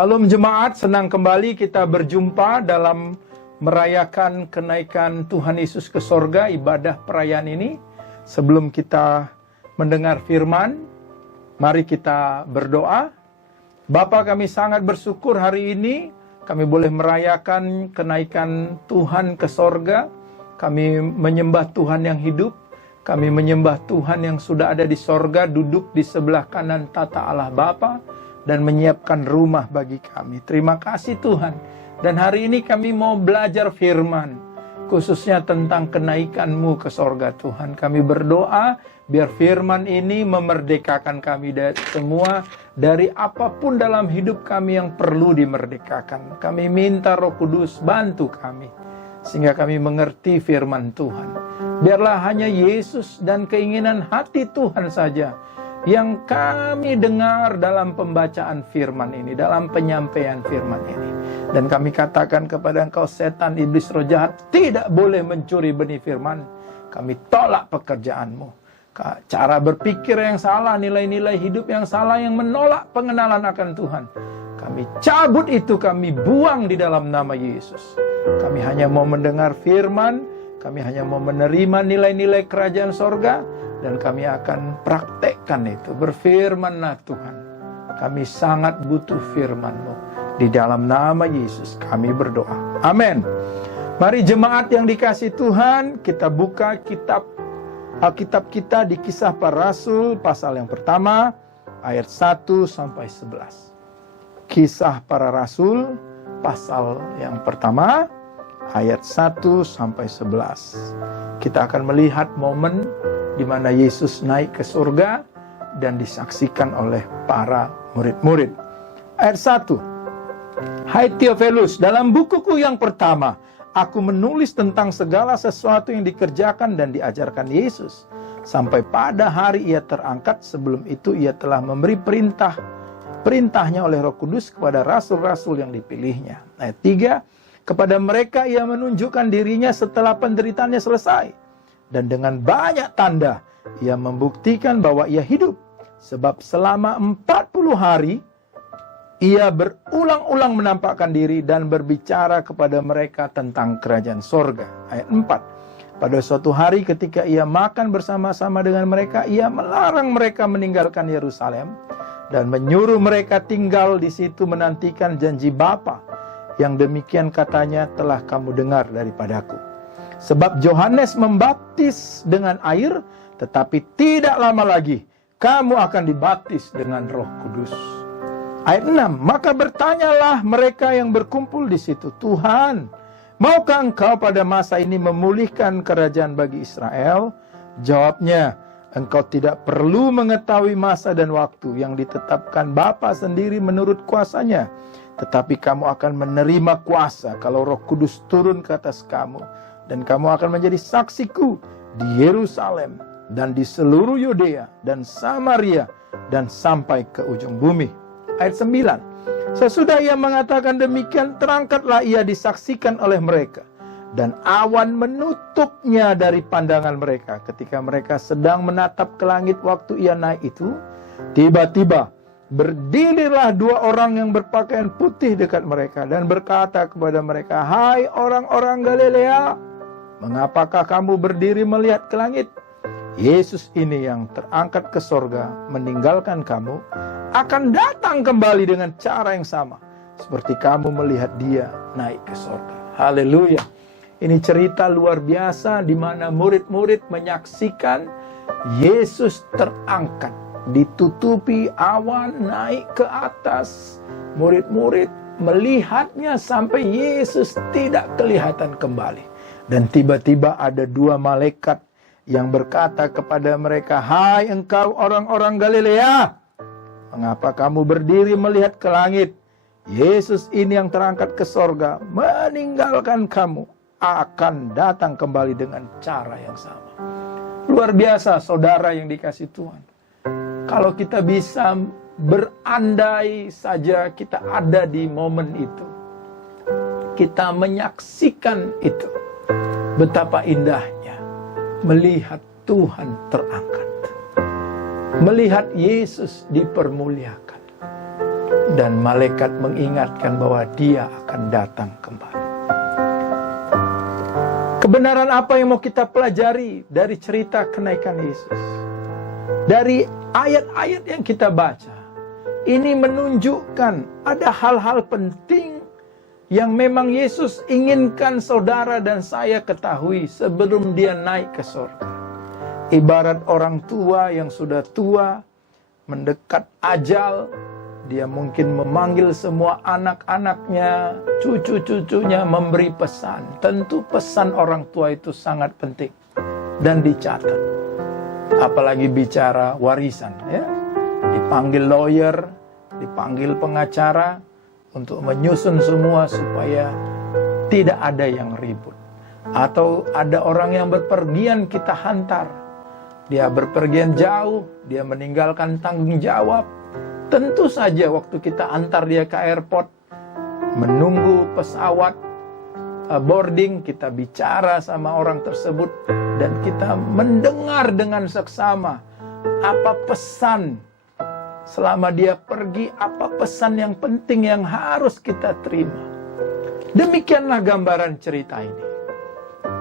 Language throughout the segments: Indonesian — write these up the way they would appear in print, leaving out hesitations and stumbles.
Shalom jemaat, senang kembali kita berjumpa dalam merayakan kenaikan Tuhan Yesus ke sorga, ibadah perayaan ini. Sebelum kita mendengar firman, mari kita berdoa. Bapa, kami sangat bersyukur hari ini kami boleh merayakan kenaikan Tuhan ke sorga. Kami menyembah Tuhan yang hidup, kami menyembah Tuhan yang sudah ada di sorga, duduk di sebelah kanan tata Allah Bapa, dan menyiapkan rumah bagi kami. Terima kasih Tuhan. Dan hari ini kami mau belajar firman, khususnya tentang kenaikan-Mu ke sorga Tuhan. Kami berdoa biar firman ini memerdekakan kami dari semua, dari apapun dalam hidup kami yang perlu dimerdekakan. Kami minta Roh Kudus bantu kami, sehingga kami mengerti firman Tuhan. Biarlah hanya Yesus dan keinginan hati Tuhan saja yang kami dengar dalam pembacaan firman ini, dalam penyampaian firman ini. Dan kami katakan kepada engkau, setan, iblis, roh jahat, tidak boleh mencuri benih firman. Kami tolak pekerjaanmu. Cara berpikir yang salah, nilai-nilai hidup yang salah, yang menolak pengenalan akan Tuhan, kami cabut itu, kami buang di dalam nama Yesus. Kami hanya mau mendengar firman, kami hanya mau menerima nilai-nilai kerajaan sorga, dan kami akan praktekkan itu. Berfirmanlah Tuhan, kami sangat butuh firman-Mu. Di dalam nama Yesus kami berdoa. Amin. Mari jemaat yang dikasihi Tuhan, kita buka kitab Alkitab kita di Kisah Para Rasul pasal yang pertama, ayat 1 sampai 11. Kisah Para Rasul pasal yang pertama, ayat 1 sampai 11. Kita akan melihat momen di mana Yesus naik ke surga dan disaksikan oleh para murid-murid. Ayat 1. Hai Theophilus, dalam bukuku yang pertama, aku menulis tentang segala sesuatu yang dikerjakan dan diajarkan Yesus, sampai pada hari ia terangkat. Sebelum itu ia telah memberi perintahnya oleh Roh Kudus kepada rasul-rasul yang dipilihnya. Ayat 3. Kepada mereka ia menunjukkan dirinya setelah penderitaannya selesai, dan dengan banyak tanda ia membuktikan bahwa ia hidup. Sebab selama 40 hari ia berulang-ulang menampakkan diri dan berbicara kepada mereka tentang kerajaan sorga. Ayat 4. Pada suatu hari ketika ia makan bersama-sama dengan mereka, ia melarang mereka meninggalkan Yerusalem dan menyuruh mereka tinggal di situ menantikan janji Bapa, yang demikian katanya telah kamu dengar daripadaku. Sebab Yohanes membaptis dengan air, tetapi tidak lama lagi kamu akan dibaptis dengan Roh Kudus. Ayat 6. Maka bertanyalah mereka yang berkumpul di situ, Tuhan, maukah engkau pada masa ini memulihkan kerajaan bagi Israel? Jawabnya, engkau tidak perlu mengetahui masa dan waktu yang ditetapkan Bapa sendiri menurut kuasanya. Tetapi kamu akan menerima kuasa kalau Roh Kudus turun ke atas kamu. Dan kamu akan menjadi saksiku di Yerusalem dan di seluruh Yudea dan Samaria dan sampai ke ujung bumi. Ayat 9. Sesudah ia mengatakan demikian, terangkatlah ia disaksikan oleh mereka, dan awan menutupnya dari pandangan mereka. Ketika mereka sedang menatap ke langit waktu ia naik itu, tiba-tiba berdirilah dua orang yang berpakaian putih dekat mereka dan berkata kepada mereka, hai orang-orang Galilea, mengapakah kamu berdiri melihat ke langit? Yesus ini yang terangkat ke sorga meninggalkan kamu, akan datang kembali dengan cara yang sama seperti kamu melihat dia naik ke sorga. Haleluya. Ini cerita luar biasa di mana murid-murid menyaksikan Yesus terangkat, ditutupi awan, naik ke atas. Murid-murid melihatnya sampai Yesus tidak kelihatan kembali. Dan tiba-tiba ada dua malaikat yang berkata kepada mereka, hai engkau orang-orang Galilea, mengapa kamu berdiri melihat ke langit? Yesus ini yang terangkat ke sorga meninggalkan kamu, akan datang kembali dengan cara yang sama. Luar biasa saudara yang dikasihi Tuhan. Kalau kita bisa berandai saja kita ada di momen itu, kita menyaksikan itu, betapa indahnya melihat Tuhan terangkat, melihat Yesus dipermuliakan, dan malaikat mengingatkan bahwa dia akan datang kembali. Kebenaran apa yang mau kita pelajari dari cerita kenaikan Yesus? Dari ayat-ayat yang kita baca, ini menunjukkan ada hal-hal penting yang memang Yesus inginkan saudara dan saya ketahui sebelum dia naik ke surga. Ibarat orang tua yang sudah tua, mendekat ajal, dia mungkin memanggil semua anak-anaknya, cucu-cucunya, memberi pesan. Tentu pesan orang tua itu sangat penting dan dicatat. Apalagi bicara warisan, ya. Dipanggil lawyer, dipanggil pengacara untuk menyusun semua supaya tidak ada yang ribut. Atau ada orang yang berpergian kita hantar. Dia berpergian jauh, dia meninggalkan tanggung jawab. Tentu saja waktu kita antar dia ke airport, menunggu pesawat boarding, kita bicara sama orang tersebut dan kita mendengar dengan seksama apa pesan selama dia pergi, apa pesan yang penting yang harus kita terima. Demikianlah gambaran cerita ini.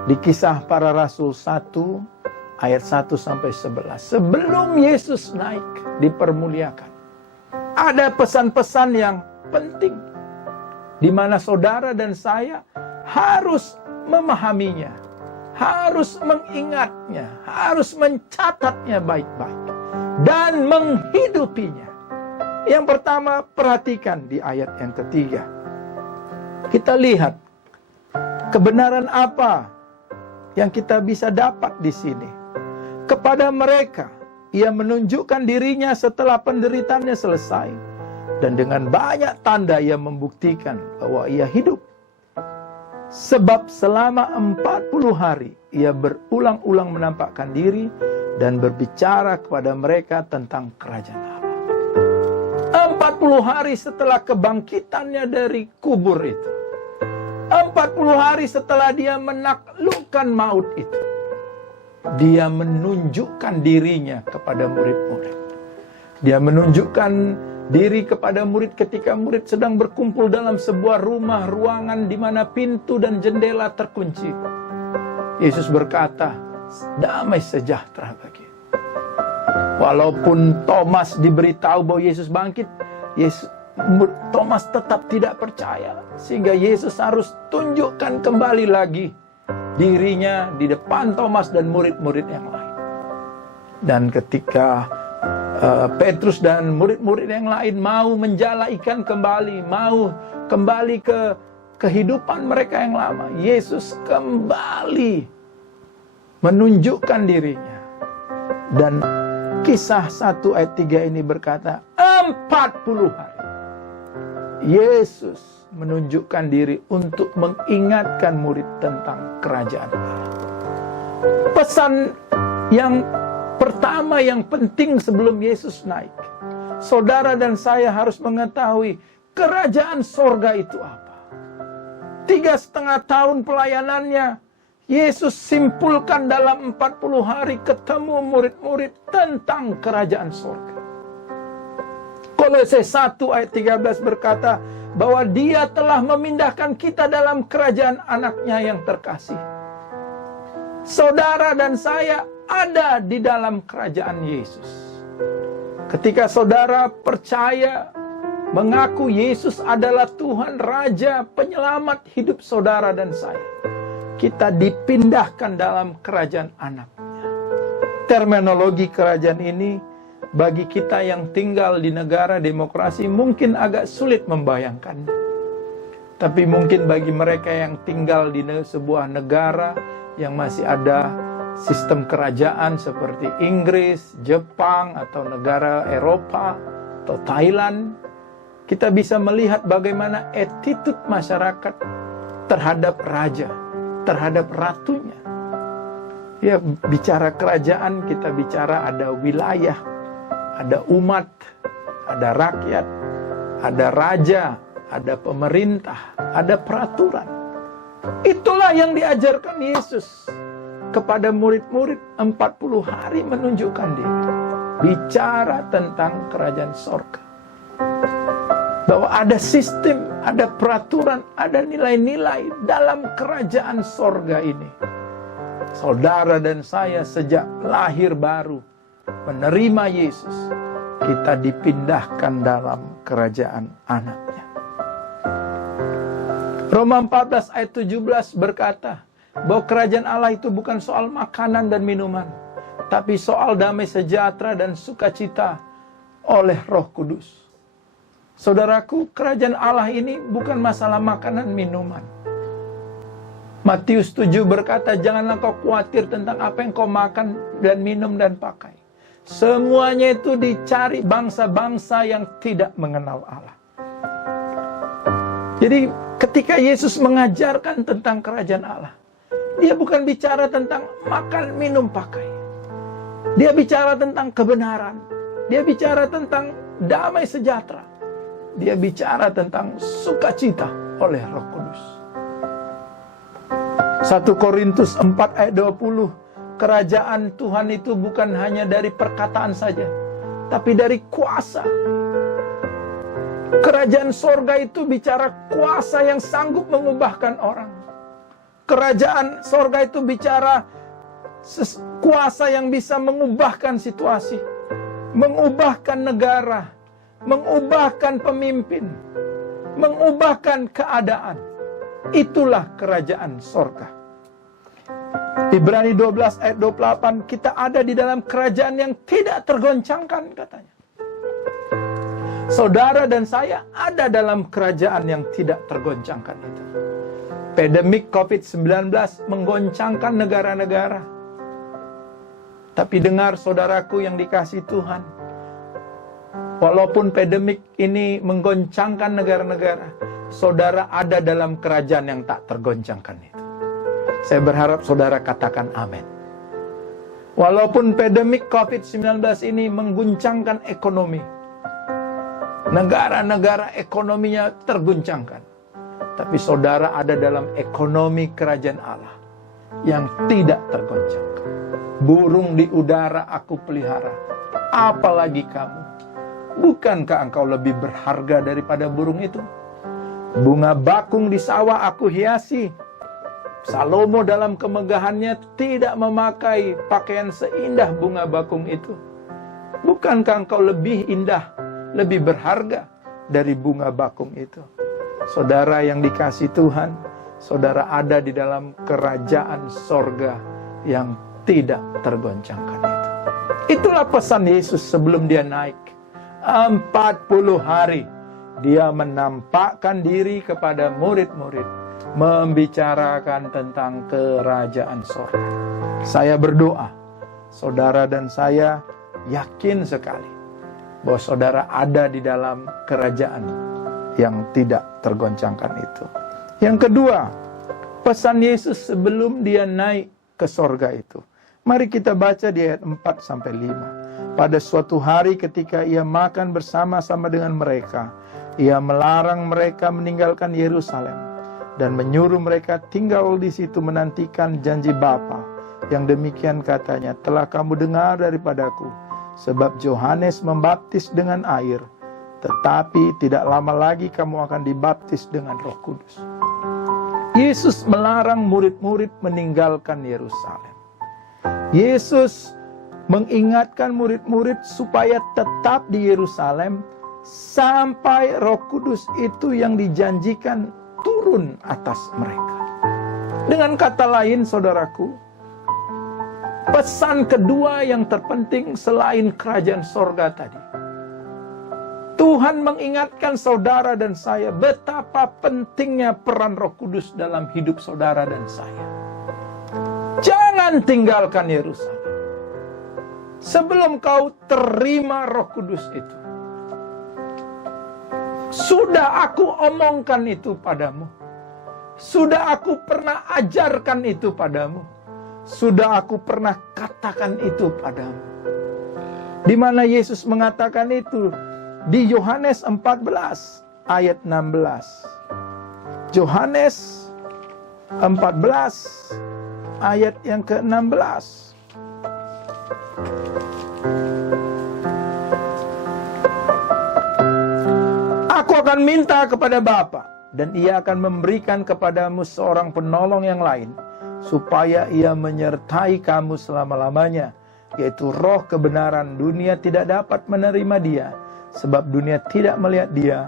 Di Kisah Para Rasul 1 ayat 1-11. Sebelum Yesus naik dipermuliakan, ada pesan-pesan yang penting di mana saudara dan saya harus memahaminya, harus mengingatnya, harus mencatatnya baik-baik dan menghidupinya. Yang pertama, perhatikan di ayat yang ketiga. Kita lihat kebenaran apa yang kita bisa dapat di sini. Kepada mereka ia menunjukkan dirinya setelah penderitaannya selesai. Dan dengan banyak tanda ia membuktikan bahwa ia hidup. Sebab selama 40 hari ia berulang-ulang menampakkan diri dan berbicara kepada mereka tentang kerajaan Allah. 40 hari setelah kebangkitannya dari kubur itu. 40 hari setelah dia menaklukkan maut itu. Dia menunjukkan dirinya kepada murid-murid. Dia menunjukkan diri kepada murid ketika murid sedang berkumpul dalam sebuah rumah, ruangan di mana pintu dan jendela terkunci. Yesus berkata, damai sejahtera bagi. Walaupun Thomas diberitahu bahwa Yesus bangkit, Thomas tetap tidak percaya. Sehingga Yesus harus tunjukkan kembali lagi dirinya di depan Thomas dan murid-murid yang lain. Dan ketika Petrus dan murid-murid yang lain mau menjala ikan kembali, mau kembali ke kehidupan mereka yang lama, Yesus kembali menunjukkan dirinya. Dan Kisah 1 ayat 3 ini berkata, 40 hari Yesus menunjukkan diri untuk mengingatkan murid tentang kerajaan Allah. Pesan yang pertama yang penting sebelum Yesus naik, saudara dan saya harus mengetahui kerajaan sorga itu apa. 3,5 tahun pelayanannya, Yesus simpulkan dalam 40 hari ketemu murid-murid tentang kerajaan sorga. Kolose 1 ayat 13 berkata bahwa dia telah memindahkan kita dalam kerajaan anaknya yang terkasih. Saudara dan saya ada di dalam kerajaan Yesus. Ketika saudara percaya, mengaku Yesus adalah Tuhan, Raja, Penyelamat hidup saudara dan saya, kita dipindahkan dalam kerajaan anaknya. Terminologi kerajaan ini bagi kita yang tinggal di negara demokrasi mungkin agak sulit membayangkannya. Tapi mungkin bagi mereka yang tinggal di sebuah negara yang masih ada sistem kerajaan seperti Inggris, Jepang, atau negara Eropa, atau Thailand, kita bisa melihat bagaimana attitude masyarakat terhadap raja, terhadap ratunya. Ya, bicara kerajaan, kita bicara ada wilayah, ada umat, ada rakyat, ada raja, ada pemerintah, ada peraturan. Itulah yang diajarkan Yesus kepada murid-murid 40 hari menunjukkan diri. Bicara tentang kerajaan sorga. Bahwa ada sistem, ada peraturan, ada nilai-nilai dalam kerajaan sorga ini. Saudara dan saya sejak lahir baru menerima Yesus, kita dipindahkan dalam kerajaan anaknya. Roma 14 ayat 17 berkata bahwa kerajaan Allah itu bukan soal makanan dan minuman, tapi soal damai sejahtera dan sukacita oleh Roh Kudus. Saudaraku, kerajaan Allah ini bukan masalah makanan minuman. Matius 7 berkata, janganlah kau khawatir tentang apa yang kau makan dan minum dan pakai. Semuanya itu dicari bangsa-bangsa yang tidak mengenal Allah. Jadi ketika Yesus mengajarkan tentang kerajaan Allah, dia bukan bicara tentang makan, minum, pakai. Dia bicara tentang kebenaran. Dia bicara tentang damai sejahtera. Dia bicara tentang sukacita oleh Roh Kudus. 1 Korintus 4 ayat 20, kerajaan Tuhan itu bukan hanya dari perkataan saja, tapi dari kuasa. Kerajaan sorga itu bicara kuasa yang sanggup mengubahkan orang. Kerajaan sorga itu bicara kuasa yang bisa mengubahkan situasi, mengubahkan negara, mengubahkan pemimpin, mengubahkan keadaan. Itulah kerajaan sorga. Ibrani 12 ayat 28, kita ada di dalam kerajaan yang tidak tergoncangkan katanya. Saudara dan saya ada dalam kerajaan yang tidak tergoncangkan itu. Pandemik COVID-19 menggoncangkan negara-negara. Tapi dengar saudaraku yang dikasihi Tuhan, walaupun pandemik ini menggoncangkan negara-negara, saudara ada dalam kerajaan yang tak tergoncangkan itu. Saya berharap saudara katakan amin. Walaupun pandemik COVID-19 ini mengguncangkan ekonomi, negara-negara ekonominya terguncangkan, tapi saudara ada dalam ekonomi kerajaan Allah yang tidak tergoncangkan. Burung di udara aku pelihara, apalagi kamu. Bukankah engkau lebih berharga daripada burung itu? Bunga bakung di sawah aku hiasi. Salomo dalam kemegahannya tidak memakai pakaian seindah bunga bakung itu. Bukankah engkau lebih indah, lebih berharga dari bunga bakung itu? Saudara yang dikasihi Tuhan, saudara ada di dalam kerajaan sorga yang tidak tergoncangkan itu. Itulah pesan Yesus sebelum dia naik. 40 hari dia menampakkan diri kepada murid-murid, membicarakan tentang kerajaan sorga. Saya berdoa, saudara dan saya yakin sekali bahwa saudara ada di dalam kerajaan yang tidak tergoncangkan itu. Yang kedua, pesan Yesus sebelum dia naik ke sorga itu. Mari kita baca di ayat 4-5. Pada suatu hari ketika ia makan bersama-sama dengan mereka, ia melarang mereka meninggalkan Yerusalem dan menyuruh mereka tinggal di situ menantikan janji Bapa. Yang demikian katanya, telah kamu dengar daripadaku, sebab Yohanes membaptis dengan air, tetapi tidak lama lagi kamu akan dibaptis dengan Roh Kudus. Yesus melarang murid-murid meninggalkan Yerusalem. Yesus mengingatkan murid-murid supaya tetap di Yerusalem sampai Roh Kudus itu yang dijanjikan turun atas mereka. Dengan kata lain, saudaraku, pesan kedua yang terpenting selain kerajaan sorga tadi, Tuhan mengingatkan saudara dan saya betapa pentingnya peran Roh Kudus dalam hidup saudara dan saya. Jangan tinggalkan Yerusalem sebelum kau terima Roh Kudus itu. Sudah aku omongkan itu padamu. Sudah aku pernah ajarkan itu padamu. Sudah aku pernah katakan itu padamu. Di mana Yesus mengatakan itu? Di Yohanes 14 ayat 16. Yohanes 14 ayat yang ke-16. Aku akan minta kepada Bapa, dan Ia akan memberikan kepadamu seorang penolong yang lain, supaya Ia menyertai kamu selama-lamanya, yaitu Roh kebenaran. Dunia tidak dapat menerima Dia, sebab dunia tidak melihat Dia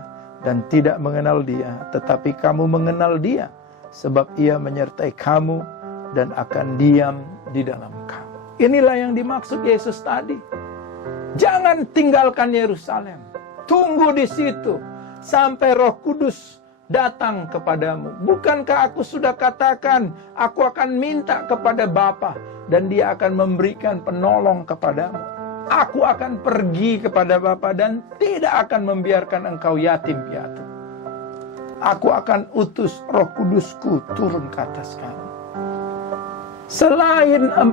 dan tidak mengenal Dia. Tetapi kamu mengenal Dia, sebab Ia menyertai kamu dan akan diam di dalam kamu. Inilah yang dimaksud Yesus tadi. Jangan tinggalkan Yerusalem. Tunggu di situ sampai Roh Kudus datang kepadamu. Bukankah aku sudah katakan, aku akan minta kepada Bapa dan Dia akan memberikan penolong kepadamu. Aku akan pergi kepada Bapa dan tidak akan membiarkan engkau yatim piatu. Aku akan utus Roh Kudusku turun ke atas kamu. Selain 40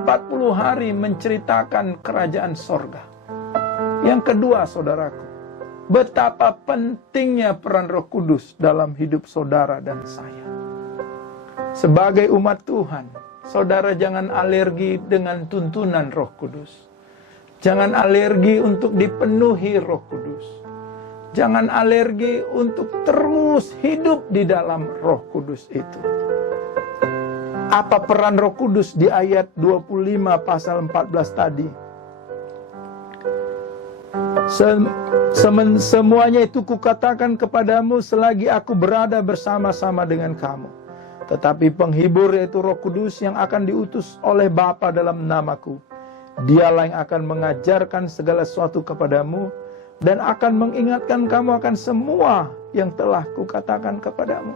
hari menceritakan kerajaan sorga. Yang kedua, saudaraku, betapa pentingnya peran Roh Kudus dalam hidup saudara dan saya. Sebagai umat Tuhan, saudara jangan alergi dengan tuntunan Roh Kudus. Jangan alergi untuk dipenuhi Roh Kudus. Jangan alergi untuk terus hidup di dalam Roh Kudus itu. Apa peran Roh Kudus di ayat 25 pasal 14 tadi? Semuanya itu kukatakan kepadamu selagi aku berada bersama-sama dengan kamu. Tetapi penghibur, yaitu Roh Kudus yang akan diutus oleh Bapa dalam namaku, Dialah yang akan mengajarkan segala sesuatu kepadamu dan akan mengingatkan kamu akan semua yang telah kukatakan kepadamu.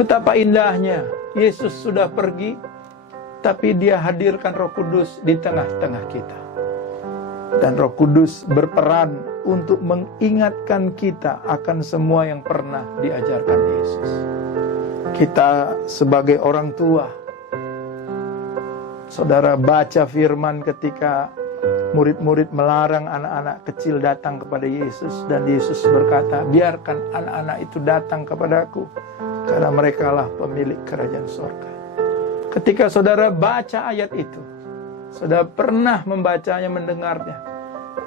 Betapa indahnya, Yesus sudah pergi, tapi Dia hadirkan Roh Kudus di tengah-tengah kita. Dan Roh Kudus berperan untuk mengingatkan kita akan semua yang pernah diajarkan Yesus. Kita sebagai orang tua, saudara baca firman ketika murid-murid melarang anak-anak kecil datang kepada Yesus. Dan Yesus berkata, biarkan anak-anak itu datang kepadaku, karena merekalah pemilik kerajaan surga. Ketika saudara baca ayat itu, saudara pernah membacanya, mendengarnya.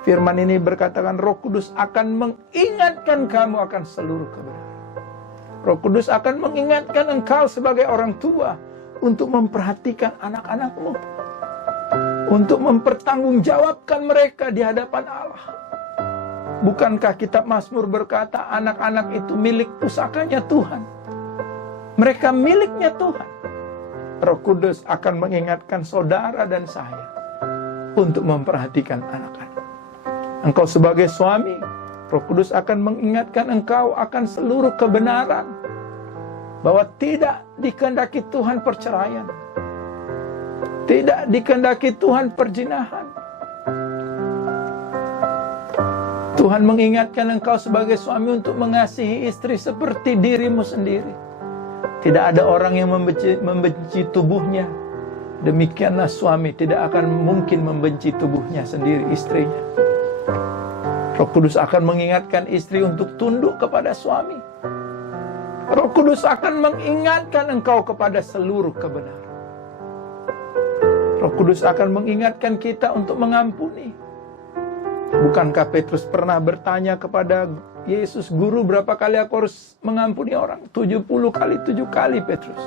Firman ini berkatakan Roh Kudus akan mengingatkan kamu akan seluruh kebenaran. Roh Kudus akan mengingatkan engkau sebagai orang tua untuk memperhatikan anak-anakmu, untuk mempertanggungjawabkan mereka di hadapan Allah. Bukankah kitab Mazmur berkata anak-anak itu milik pusakanya Tuhan? Mereka miliknya Tuhan. Roh Kudus akan mengingatkan saudara dan saya untuk memperhatikan anak-anak. Engkau sebagai suami, Roh Kudus akan mengingatkan engkau akan seluruh kebenaran, bahwa tidak dikehendaki Tuhan perceraian, tidak dikehendaki Tuhan perzinahan. Tuhan mengingatkan engkau sebagai suami untuk mengasihi istri seperti dirimu sendiri. Tidak ada orang yang membenci tubuhnya. Demikianlah suami tidak akan mungkin membenci tubuhnya sendiri, istrinya. Roh Kudus akan mengingatkan istri untuk tunduk kepada suami. Roh Kudus akan mengingatkan engkau kepada seluruh kebenaran. Roh Kudus akan mengingatkan kita untuk mengampuni. Bukankah Petrus pernah bertanya kepada Yesus, Guru, berapa kali aku harus mengampuni orang? 70 kali 7 kali, Petrus.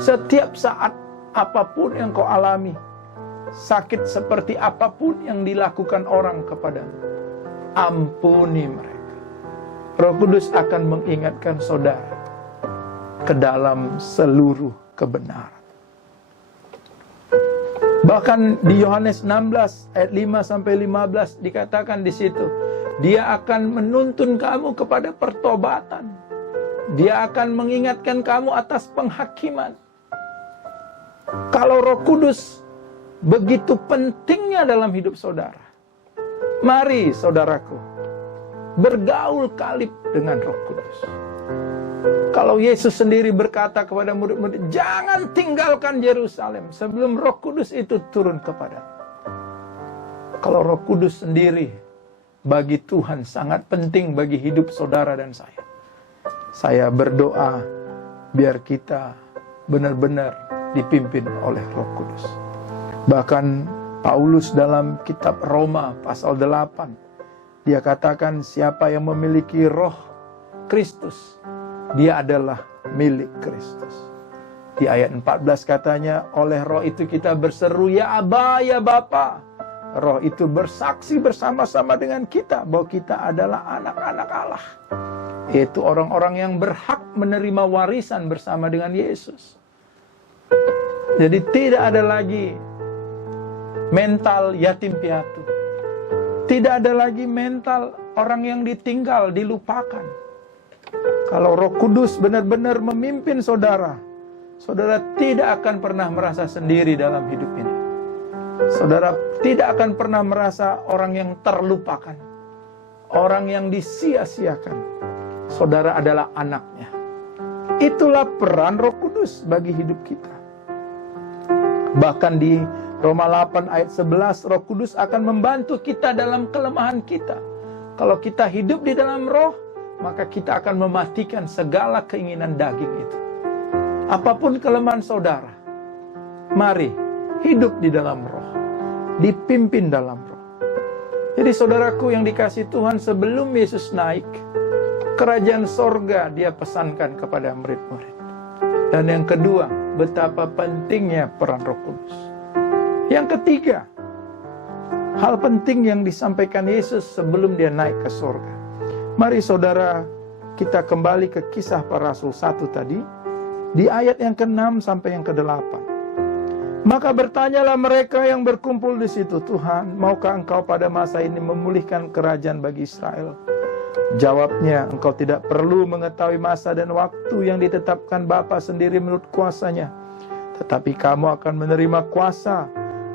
Setiap saat, apapun yang kau alami, sakit seperti apapun yang dilakukan orang kepadamu, ampuni mereka. Roh Kudus akan mengingatkan saudara ke dalam seluruh kebenaran. Bahkan di Yohanes 16 ayat 5-15 dikatakan di situ, Dia akan menuntun kamu kepada pertobatan. Dia akan mengingatkan kamu atas penghakiman. Kalau Roh Kudus begitu pentingnya dalam hidup saudara, mari saudaraku, bergaul kalib dengan Roh Kudus. Kalau Yesus sendiri berkata kepada murid-murid, jangan tinggalkan Yerusalem sebelum Roh Kudus itu turun kepadamu. Kalau Roh Kudus sendiri bagi Tuhan sangat penting bagi hidup saudara dan saya. Saya berdoa biar kita benar-benar dipimpin oleh Roh Kudus. Bahkan Paulus dalam kitab Roma pasal 8 Dia katakan siapa yang memiliki roh Kristus, dia adalah milik Kristus. Di ayat 14 katanya, oleh roh itu kita berseru, ya Aba, ya Bapa. Roh itu bersaksi bersama-sama dengan kita bahwa kita adalah anak-anak Allah. Yaitu orang-orang yang berhak menerima warisan bersama dengan Yesus. Jadi tidak ada lagi mental yatim piatu. Tidak ada lagi mental orang yang ditinggal, dilupakan. Kalau Roh Kudus benar-benar memimpin saudara, saudara tidak akan pernah merasa sendiri dalam hidup ini. Saudara tidak akan pernah merasa orang yang terlupakan, orang yang disia-siakan. Saudara adalah anaknya. Itulah peran Roh Kudus bagi hidup kita. Bahkan di Roma 8 ayat 11, Roh Kudus akan membantu kita dalam kelemahan kita. Kalau kita hidup di dalam Roh, maka kita akan mematikan segala keinginan daging itu. Apapun kelemahan saudara, mari hidup di dalam Roh, dipimpin dalam Roh. Jadi saudaraku yang dikasihi Tuhan, sebelum Yesus naik, kerajaan sorga dia pesankan kepada murid-murid. Dan yang kedua, betapa pentingnya peran Roh Kudus. Yang ketiga, hal penting yang disampaikan Yesus sebelum dia naik ke surga. Mari saudara, kita kembali ke Kisah Para Rasul 1 tadi, di ayat yang ke-6 sampai yang ke-8. Maka bertanyalah mereka yang berkumpul di situ, Tuhan, maukah Engkau pada masa ini memulihkan kerajaan bagi Israel? Jawabnya, Engkau tidak perlu mengetahui masa dan waktu yang ditetapkan Bapa sendiri menurut kuasanya. Tetapi kamu akan menerima kuasa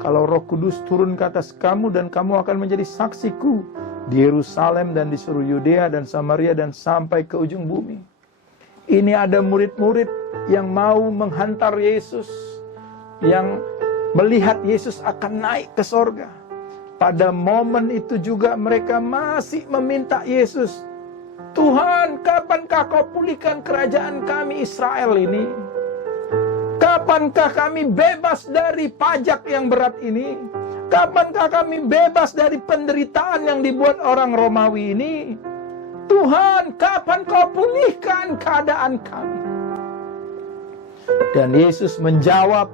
kalau Roh Kudus turun ke atas kamu, dan kamu akan menjadi saksiku di Yerusalem dan di seluruh Yudea dan Samaria dan sampai ke ujung bumi. Ini ada murid-murid yang mau menghantar Yesus, yang melihat Yesus akan naik ke sorga. Pada momen itu juga mereka masih meminta Yesus, Tuhan, kapankah kau pulihkan kerajaan kami Israel ini? Kapankah kami bebas dari pajak yang berat ini? Kapankah kami bebas dari penderitaan yang dibuat orang Romawi ini? Tuhan, kapan kau pulihkan keadaan kami? Dan Yesus menjawab,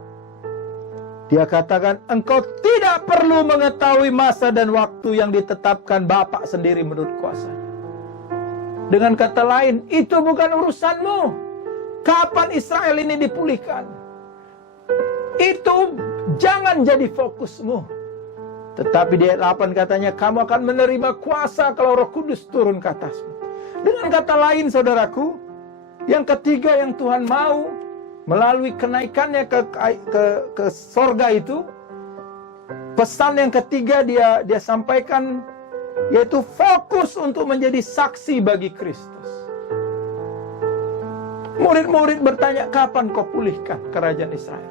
dia katakan, engkau tidak perlu mengetahui masa dan waktu yang ditetapkan Bapa sendiri menurut kuasanya. Dengan kata lain, itu bukan urusanmu. Kapan Israel ini dipulihkan? Itu jangan jadi fokusmu. Tetapi di ayat 8 katanya, kamu akan menerima kuasa kalau Roh Kudus turun ke atasmu. Dengan kata lain saudaraku, yang ketiga yang Tuhan mau melalui kenaikannya ke sorga itu, pesan yang ketiga dia sampaikan, yaitu fokus untuk menjadi saksi bagi Kristus. Murid-murid bertanya, kapan kau pulihkan kerajaan Israel?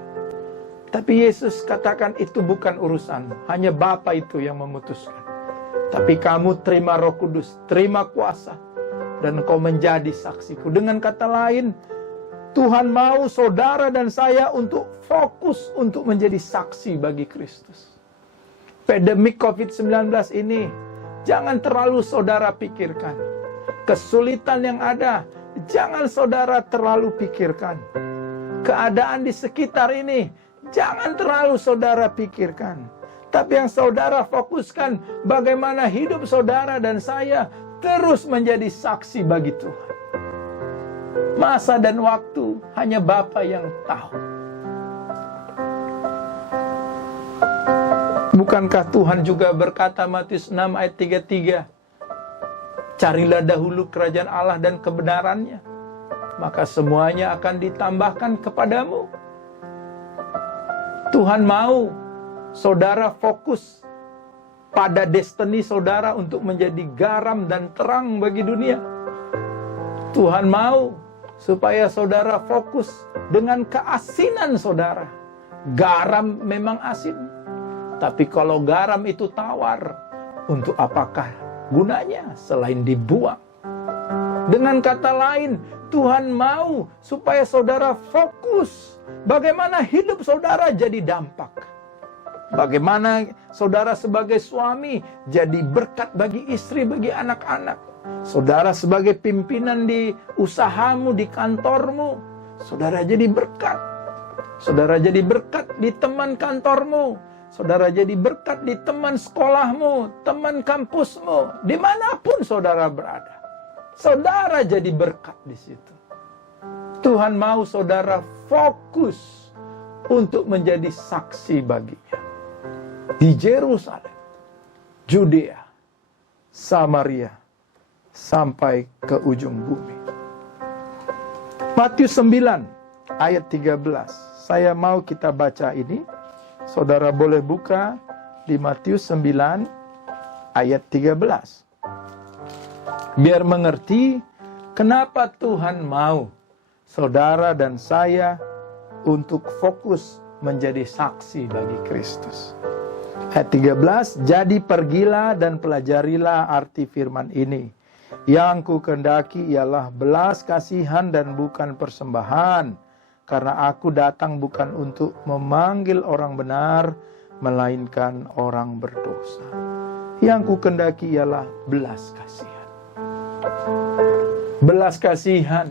Tapi Yesus katakan, itu bukan urusanmu. Hanya Bapa itu yang memutuskan. Tapi kamu terima Roh Kudus, terima kuasa, dan kau menjadi saksiku. Dengan kata lain, Tuhan mau saudara dan saya untuk fokus untuk menjadi saksi bagi Kristus. Pandemi COVID-19 ini jangan terlalu saudara pikirkan. Kesulitan yang ada, jangan saudara terlalu pikirkan. Keadaan di sekitar ini, jangan terlalu saudara pikirkan. Tapi yang saudara fokuskan, bagaimana hidup saudara dan saya terus menjadi saksi bagi Tuhan. Masa dan waktu hanya Bapa yang tahu. Bukankah Tuhan juga berkata Matius 6 ayat 33, carilah dahulu kerajaan Allah dan kebenarannya, maka semuanya akan ditambahkan kepadamu. Tuhan mau saudara fokus pada destiny saudara untuk menjadi garam dan terang bagi dunia. Tuhan mau supaya saudara fokus dengan keasinan saudara. Garam memang asin, tapi kalau garam itu tawar, untuk apakah gunanya selain dibuang? Dengan kata lain, Tuhan mau supaya saudara fokus bagaimana hidup saudara jadi dampak. Bagaimana saudara sebagai suami jadi berkat bagi istri, bagi anak-anak. Saudara sebagai pimpinan di usahamu, di kantormu, saudara jadi berkat. Saudara jadi berkat di teman kantormu. Saudara jadi berkat di teman sekolahmu, teman kampusmu, dimanapun saudara berada. Saudara jadi berkat di situ. Tuhan mau saudara fokus untuk menjadi saksi baginya. Di Yerusalem, Judea, Samaria, sampai ke ujung bumi. Matius 9 ayat 13. Saya mau kita baca ini. Saudara boleh buka di Matius 9 ayat 13. Biar mengerti kenapa Tuhan mau saudara dan saya untuk fokus menjadi saksi bagi Kristus. Ayat 13, jadi pergilah dan pelajarilah arti firman ini. Yang ku kehendaki ialah belas kasihan dan bukan persembahan. Karena aku datang bukan untuk memanggil orang benar, melainkan orang berdosa. Yang ku kehendaki ialah belas kasihan. Belas kasihan.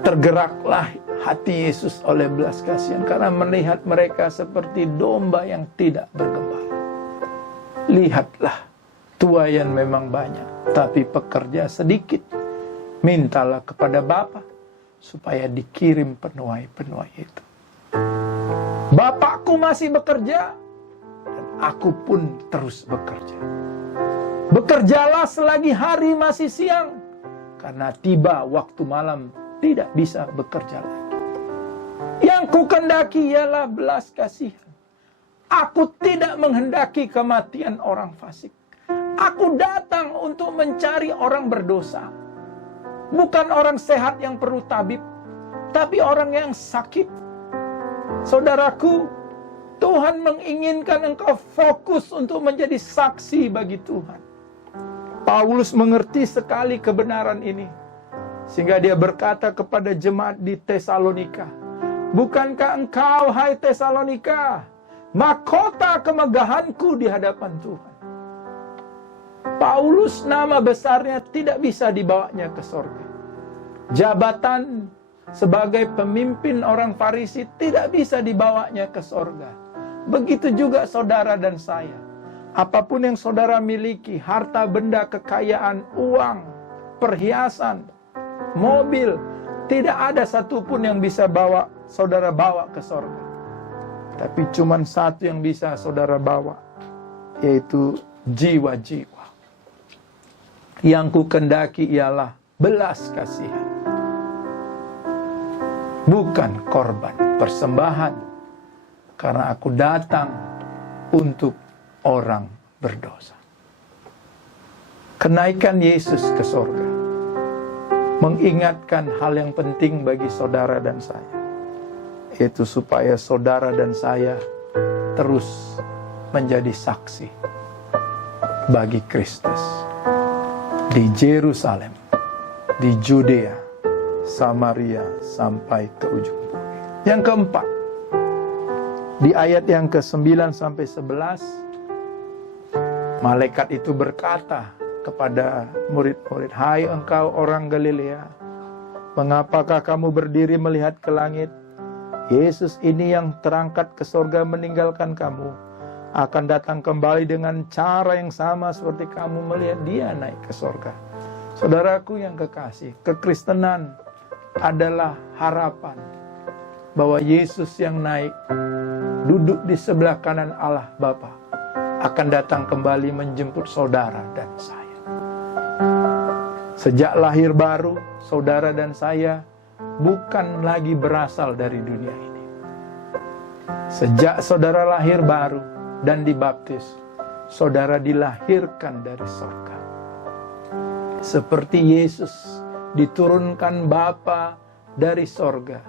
Tergeraklah hati Yesus oleh belas kasihan karena melihat mereka seperti domba yang tidak bergembala. Lihatlah, tuaian memang banyak, tapi pekerja sedikit. Mintalah kepada Bapa supaya dikirim penuai-penuai itu. Bapakku masih bekerja, dan aku pun terus bekerja. Bekerjalah selagi hari masih siang, karena tiba waktu malam tidak bisa bekerja lagi. Yang ku kehendaki ialah belas kasihan. Aku tidak menghendaki kematian orang fasik. Aku datang untuk mencari orang berdosa. Bukan orang sehat yang perlu tabib, tapi orang yang sakit. Saudaraku, Tuhan menginginkan engkau fokus untuk menjadi saksi bagi Tuhan. Paulus mengerti sekali kebenaran ini, sehingga dia berkata kepada jemaat di Tesalonika, bukankah engkau, hai Tesalonika, mahkota kemegahanku di hadapan Tuhan? Paulus nama besarnya tidak bisa dibawanya ke sorga. Jabatan sebagai pemimpin orang Farisi tidak bisa dibawanya ke sorga. Begitu juga saudara dan saya. Apapun yang saudara miliki, harta benda, kekayaan, uang, perhiasan, mobil, tidak ada satupun yang bisa saudara bawa ke sorga. Tapi cuma satu yang bisa saudara bawa, yaitu jiwa-jiwa. Yang ku kehendaki ialah belas kasihan, bukan korban persembahan, karena aku datang untuk orang berdosa. Kenaikan Yesus ke sorga mengingatkan hal yang penting bagi saudara dan saya, yaitu supaya saudara dan saya terus menjadi saksi bagi Kristus. Di Yerusalem, di Judea, Samaria, sampai ke ujung bumi. Yang keempat, di ayat yang ke-9 sampai 11, malaikat itu berkata kepada murid-murid, hai engkau orang Galilea, mengapakah kamu berdiri melihat ke langit? Yesus ini yang terangkat ke sorga meninggalkan kamu, akan datang kembali dengan cara yang sama seperti kamu melihat dia naik ke sorga. Saudaraku yang kekasih, kekristenan adalah harapan bahwa Yesus yang naik, duduk di sebelah kanan Allah Bapa, akan datang kembali menjemput saudara dan saya. Sejak lahir baru, saudara dan saya bukan lagi berasal dari dunia ini. Sejak saudara lahir baru dan dibaptis, saudara dilahirkan dari sorga. Seperti Yesus diturunkan Bapa dari sorga,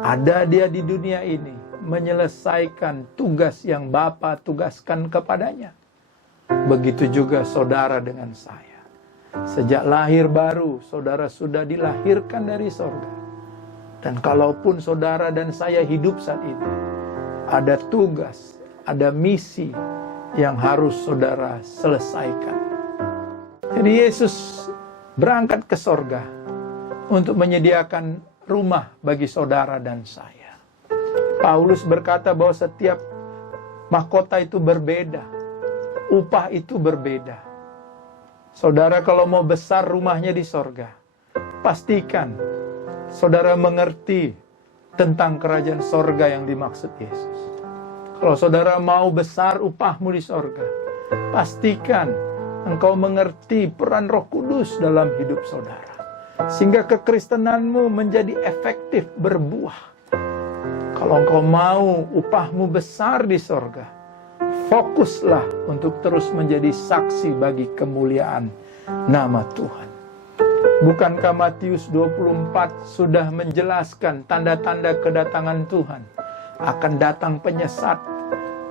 ada dia di dunia ini menyelesaikan tugas yang Bapa tugaskan kepadanya. Begitu juga saudara dengan saya. Sejak lahir baru, saudara sudah dilahirkan dari sorga. Dan kalaupun saudara dan saya hidup saat ini, ada tugas ada misi yang harus saudara selesaikan. Jadi Yesus berangkat ke sorga untuk menyediakan rumah bagi saudara dan saya. Paulus berkata bahwa setiap mahkota itu berbeda, upah itu berbeda. Saudara kalau mau besar rumahnya di sorga, pastikan saudara mengerti tentang kerajaan sorga yang dimaksud Yesus. Kalau saudara mau besar upahmu di sorga, pastikan engkau mengerti peran Roh Kudus dalam hidup saudara, sehingga kekristenanmu menjadi efektif berbuah. Kalau engkau mau upahmu besar di sorga, fokuslah untuk terus menjadi saksi bagi kemuliaan nama Tuhan. Bukankah Matius 24 sudah menjelaskan tanda-tanda kedatangan Tuhan? Akan datang penyesat.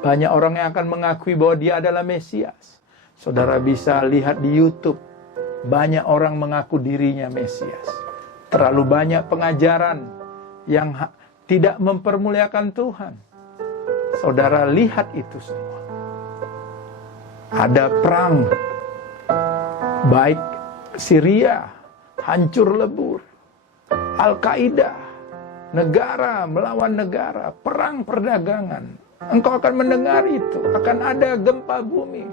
Banyak orang yang akan mengakui bahwa dia adalah Mesias. Saudara bisa lihat di YouTube, banyak orang mengaku dirinya Mesias. Terlalu banyak pengajaran yang tidak mempermuliakan Tuhan. Saudara lihat itu semua. Ada perang, baik Syria, hancur lebur. Al-Qaeda, negara melawan negara, perang perdagangan. Engkau akan mendengar itu, akan ada gempa bumi.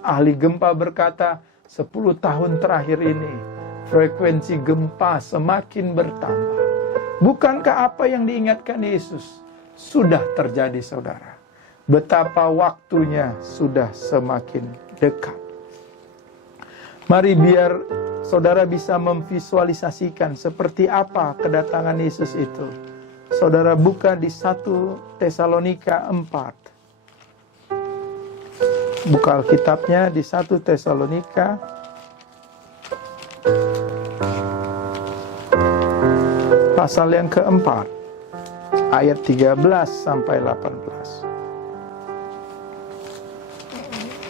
Ahli gempa berkata, 10 tahun terakhir ini, frekuensi gempa semakin bertambah. Bukankah apa yang diingatkan Yesus sudah terjadi, saudara? Betapa waktunya sudah semakin dekat. Mari biar saudara bisa memvisualisasikan seperti apa kedatangan Yesus itu. Saudara buka di 1 Tesalonika 4. Buka Alkitabnya di 1 Tesalonika pasal yang keempat, ayat 13 sampai 18.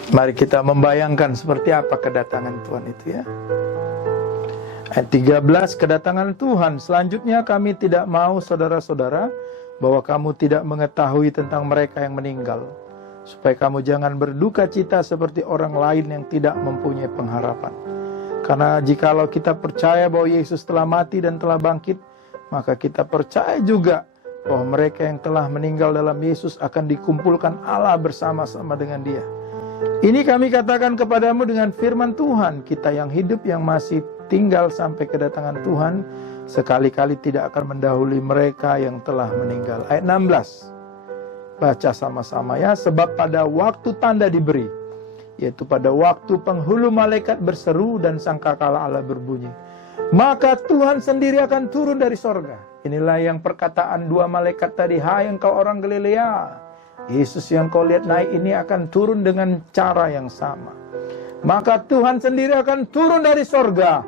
Mari kita membayangkan seperti apa kedatangan Tuhan itu ya. Ayat 13, kedatangan Tuhan. Selanjutnya kami tidak mau saudara-saudara bahwa kamu tidak mengetahui tentang mereka yang meninggal, supaya kamu jangan berduka cita seperti orang lain yang tidak mempunyai pengharapan. Karena jikalau kita percaya bahwa Yesus telah mati dan telah bangkit, maka kita percaya juga bahwa mereka yang telah meninggal dalam Yesus akan dikumpulkan Allah bersama-sama dengan Dia. Ini kami katakan kepadamu dengan firman Tuhan, kita yang hidup yang masih tinggal sampai kedatangan Tuhan, sekali-kali tidak akan mendahului mereka yang telah meninggal. Ayat 16, baca sama-sama ya. Sebab pada waktu tanda diberi, yaitu pada waktu penghulu malaikat berseru dan sangkakala Allah berbunyi, maka Tuhan sendiri akan turun dari sorga. Inilah yang perkataan 2 malaikat tadi, hai engkau orang Galilea, Yesus yang kau lihat naik ini akan turun dengan cara yang sama. Maka Tuhan sendiri akan turun dari sorga,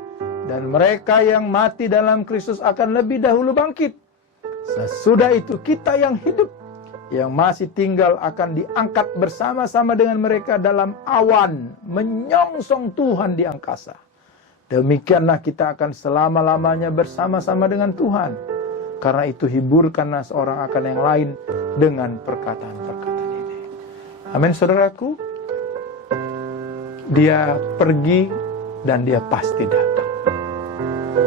dan mereka yang mati dalam Kristus akan lebih dahulu bangkit. Sesudah itu kita yang hidup, yang masih tinggal akan diangkat bersama-sama dengan mereka dalam awan, menyongsong Tuhan di angkasa. Demikianlah kita akan selama-lamanya bersama-sama dengan Tuhan. Karena itu hiburkanlah seorang akan yang lain dengan perkataan-perkataan ini. Amin, saudaraku. Dia pergi dan dia pasti datang.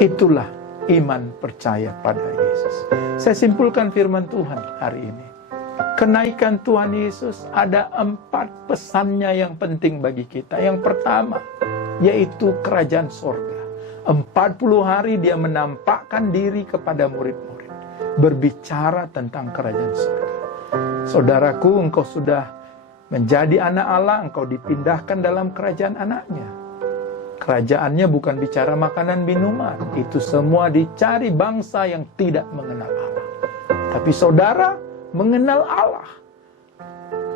Itulah iman percaya pada Yesus. Saya simpulkan firman Tuhan hari ini. Kenaikan Tuhan Yesus ada 4 pesannya yang penting bagi kita. Yang pertama, yaitu kerajaan sorga. 40 hari dia menampakkan diri kepada murid-murid, berbicara tentang kerajaan sorga. Saudaraku, engkau sudah menjadi anak Allah, engkau dipindahkan dalam kerajaan anaknya. Kerajaannya bukan bicara makanan minuman, itu semua dicari bangsa yang tidak mengenal Allah. Tapi saudara mengenal Allah.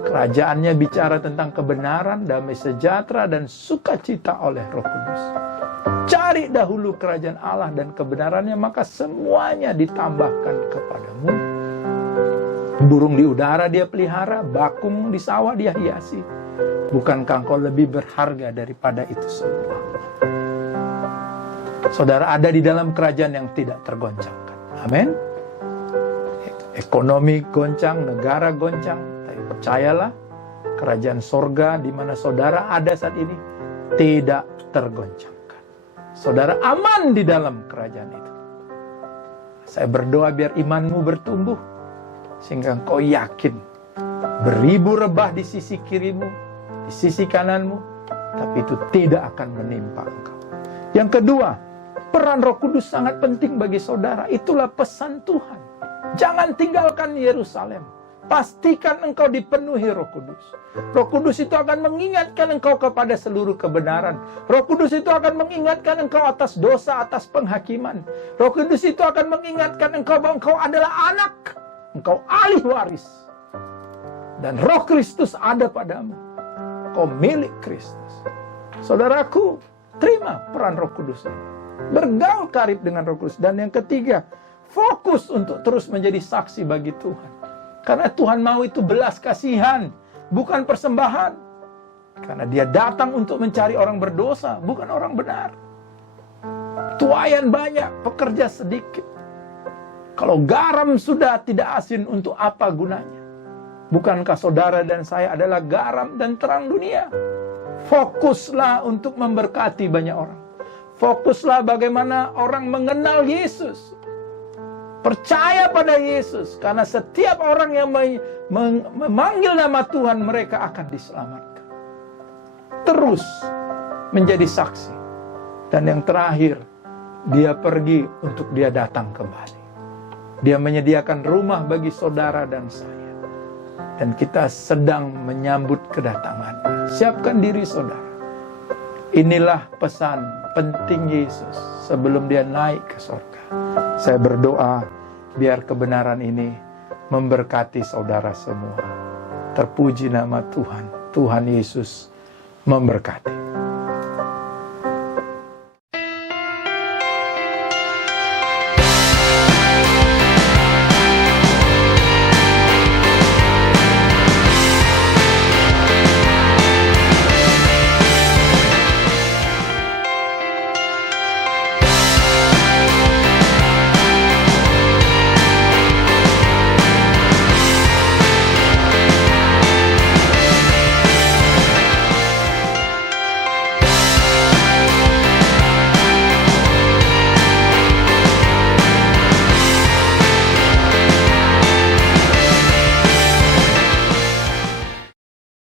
Kerajaannya bicara tentang kebenaran, damai sejahtera, dan sukacita oleh Roh Kudus. Cari dahulu kerajaan Allah dan kebenarannya, maka semuanya ditambahkan kepadamu. Burung di udara dia pelihara, bakung di sawah dia hiasi. Bukankah engkau lebih berharga daripada itu semua? Saudara ada di dalam kerajaan yang tidak tergoncangkan. Amin. Ekonomi goncang, negara goncang, Tapi percayalah, kerajaan sorga di mana saudara ada saat ini tidak tergoncangkan. Saudara aman di dalam kerajaan itu. Saya berdoa biar imanmu bertumbuh, sehingga engkau yakin beribu rebah di sisi kirimu, di sisi kananmu, tapi itu tidak akan menimpa engkau. Yang kedua, peran Roh Kudus sangat penting bagi saudara. Itulah pesan Tuhan. Jangan tinggalkan Yerusalem. Pastikan engkau dipenuhi Roh Kudus. Roh Kudus itu akan mengingatkan engkau kepada seluruh kebenaran. Roh Kudus itu akan mengingatkan engkau atas dosa, atas penghakiman. Roh Kudus itu akan mengingatkan engkau bahwa engkau adalah anak. Engkau ahli waris. Dan Roh Kristus ada padamu. Engkau milik Kristus. Saudaraku, terima peran Roh Kudus ini. Bergaul karib dengan Roh Kudus. Dan yang ketiga, fokus untuk terus menjadi saksi bagi Tuhan. Karena Tuhan mau itu belas kasihan, bukan persembahan. Karena dia datang untuk mencari orang berdosa, bukan orang benar. Tuayan banyak, pekerja sedikit. Kalau garam sudah tidak asin, untuk apa gunanya? Bukankah saudara dan saya adalah garam dan terang dunia? Fokuslah untuk memberkati banyak orang. Fokuslah bagaimana orang mengenal Yesus. Percaya pada Yesus, karena setiap orang yang memanggil nama Tuhan, mereka akan diselamatkan. Terus menjadi saksi. Dan yang terakhir, dia pergi untuk dia datang kembali. Dia menyediakan rumah bagi saudara dan saya. Dan kita sedang menyambut kedatangannya. Siapkan diri saudara. Inilah pesan penting Yesus sebelum dia naik ke surga. Saya berdoa biar kebenaran ini memberkati saudara semua. Terpuji nama Tuhan. Tuhan Yesus memberkati.